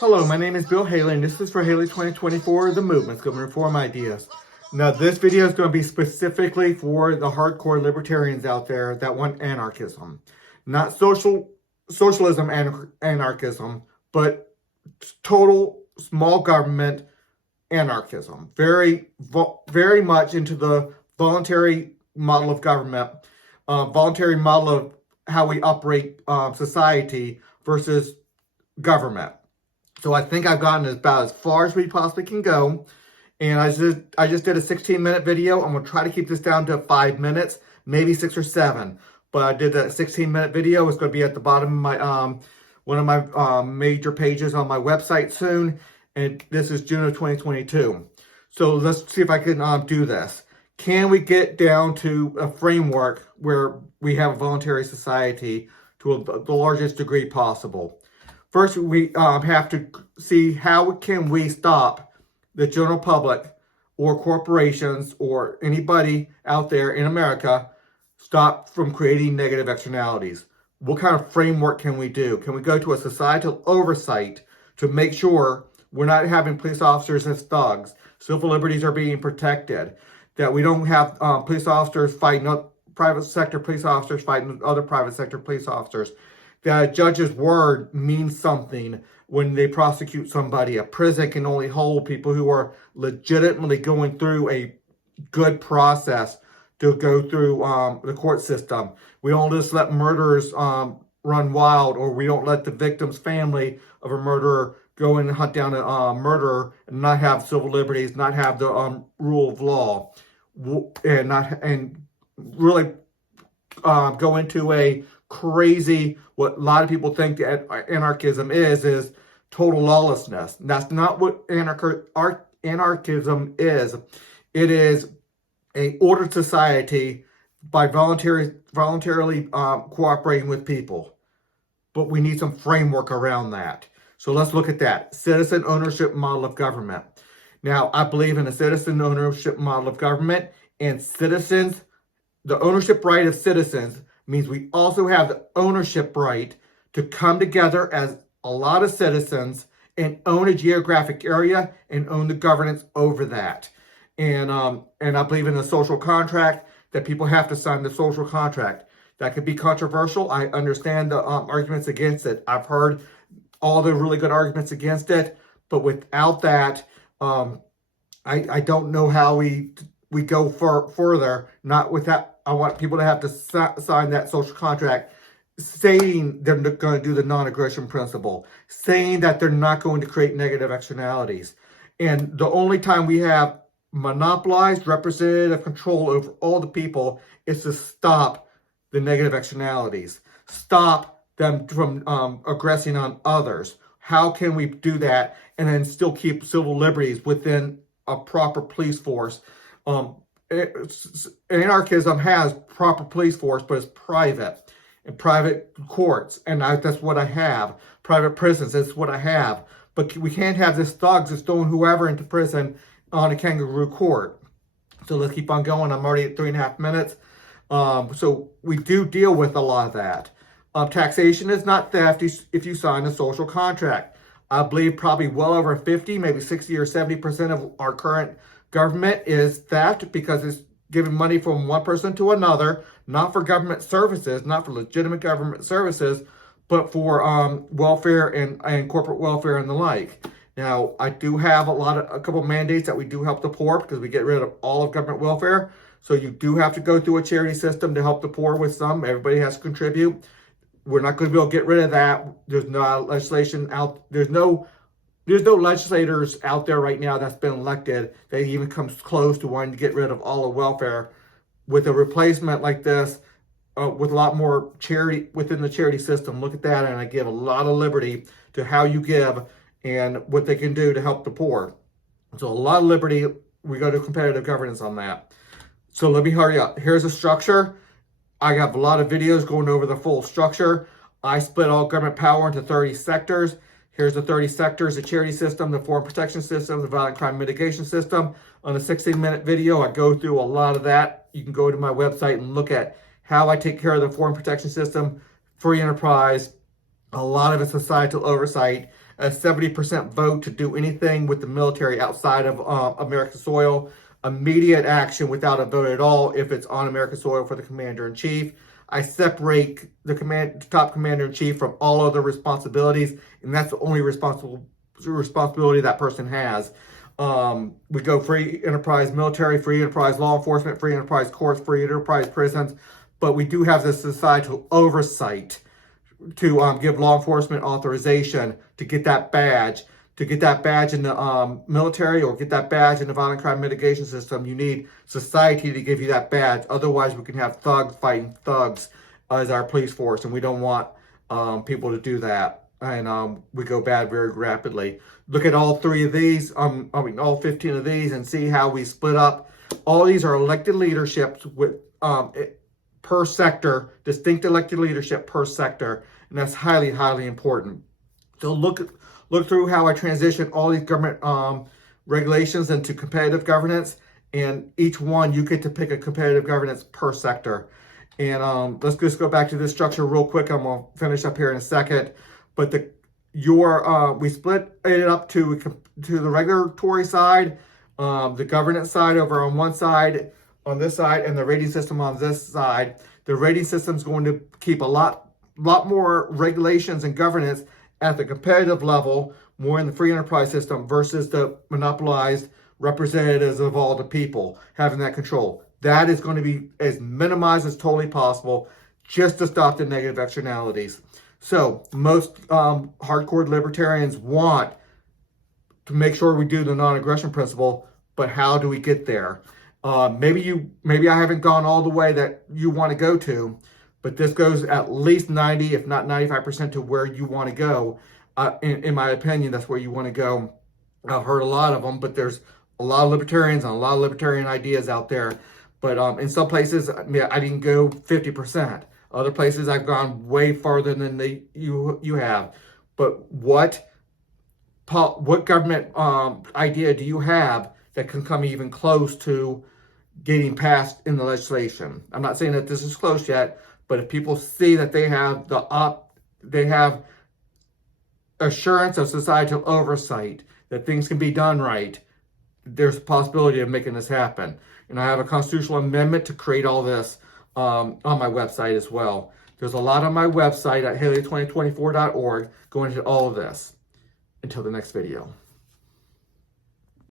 Hello, my name is Bill Haley, and this is for Haley 2024, the Movement's Government Reform Ideas. Now, this video is going to be specifically for the hardcore libertarians out there that want anarchism. Not socialism anarchism, but total small government anarchism. Very much into the voluntary model of government, voluntary model of how we operate society versus government. So I think I've gotten about as far as we possibly can go. And I just did a 16-minute video. I'm going to try to keep this down to 5 minutes, maybe 6 or 7. But I did a 16-minute video. It's going to be at the bottom of my one of my major pages on my website soon. And this is June of 2022. So let's see if I can do this. Can we get down to a framework where we have a voluntary society to the largest degree possible? First, we have to see how can we stop the general public or corporations or anybody out there in America stop from creating negative externalities. What kind of framework can we do? Can we go to a societal oversight to make sure we're not having police officers as thugs, civil liberties are being protected, that we don't have police officers fighting private sector police officers fighting other private sector police officers, that a judge's word means something when they prosecute somebody. A prison can only hold people who are legitimately going through a good process to go through the court system. We don't just let murderers run wild, or we don't let the victim's family of a murderer go and hunt down a murderer and not have civil liberties, not have the rule of law, and really go into a crazy, what a lot of people think that anarchism is total lawlessness. That's not what anarchism is. It is a ordered society by voluntarily cooperating with people. But we need some framework around that. So let's look at that. Citizen ownership model of government. Now, I believe in a citizen ownership model of government, and citizens, the ownership right of citizens means we also have the ownership right to come together as a lot of citizens and own a geographic area and own the governance over that. And I believe in a social contract, that people have to sign the social contract. That could be controversial. I understand the arguments against it. I've heard all the really good arguments against it, but without that, I don't know how we go further. Not with that. I want people to have to sign that social contract saying they're going to do the non-aggression principle, saying that they're not going to create negative externalities. And the only time we have monopolized representative control over all the people is to stop the negative externalities, stop them from aggressing on others. How can we do that and then still keep civil liberties within a proper police force? Anarchism has proper police force, but it's private, and private courts, and that's what I have. Private prisons, that's what I have. But we can't have this thugs just throwing whoever into prison on a kangaroo court. So let's keep on going. I'm already at 3.5 minutes. So we do deal with a lot of that. Taxation is not theft if you sign a social contract. I believe probably well over 50, maybe 60 or 70% of our current government is theft, because it's giving money from one person to another, not for government services, not for legitimate government services, but for welfare and corporate welfare and the like. Now, I do have a couple mandates that we do help the poor, because we get rid of all of government welfare. So you do have to go through a charity system to help the poor with some. Everybody has to contribute. We're not going to be able to get rid of that. There's no legislation out. There's no legislators out there right now that's been elected that even comes close to wanting to get rid of all of welfare. With a replacement like this, with a lot more charity within the charity system. Look at that, and I give a lot of liberty to how you give and what they can do to help the poor. So a lot of liberty. We go to competitive governance on that. So let me hurry up. Here's a structure. I have a lot of videos going over the full structure. I split all government power into 30 sectors. Here's the 30 sectors: the charity system, the foreign protection system, the violent crime mitigation system. On a 16-minute video, I go through a lot of that. You can go to my website and look at how I take care of the foreign protection system, free enterprise, A lot of it's societal oversight. A 70% vote to do anything with the military outside of American soil. Immediate action without a vote at all if it's on American soil for the commander-in-chief. I separate the top commander-in-chief from all other responsibilities, and that's the only responsibility that person has. We go free enterprise military, free enterprise law enforcement, free enterprise courts, free enterprise prisons, but we do have this societal oversight to give law enforcement authorization to get that badge. To get that badge in the military or get that badge in the violent crime mitigation system, you need society to give you that badge. Otherwise, we can have thugs fighting thugs as our police force, and we don't want people to do that. And we go bad very rapidly. Look at all three of these, all 15 of these, and see how we split up. All these are elected leaderships with per sector, distinct elected leadership per sector, and that's highly, highly important. So look through how I transition all these government regulations into competitive governance, and each one you get to pick a competitive governance per sector. And let's just go back to this structure real quick. I'm gonna finish up here in a second, but we split it up to the regulatory side, the governance side over on one side, on this side, and the rating system on this side. The rating system is going to keep a lot more regulations and governance at the competitive level, more in the free enterprise system versus the monopolized representatives of all the people having that control. That is going to be as minimized as totally possible just to stop the negative externalities. So most hardcore libertarians want to make sure we do the non-aggression principle, but how do we get there? Maybe I haven't gone all the way that you want to go to, but this goes at least 90, if not 95% to where you want to go. In my opinion, that's where you want to go. I've heard a lot of them, but there's a lot of libertarians and a lot of libertarian ideas out there. But in some places, I didn't go 50%. Other places, I've gone way farther than you have. But what government idea do you have that can come even close to getting passed in the legislation? I'm not saying that this is close yet, but if people see that they have assurance of societal oversight, that things can be done right, there's a possibility of making this happen. And I have a constitutional amendment to create all this on my website as well. There's a lot on my website at haley2024.org going into all of this. Until the next video.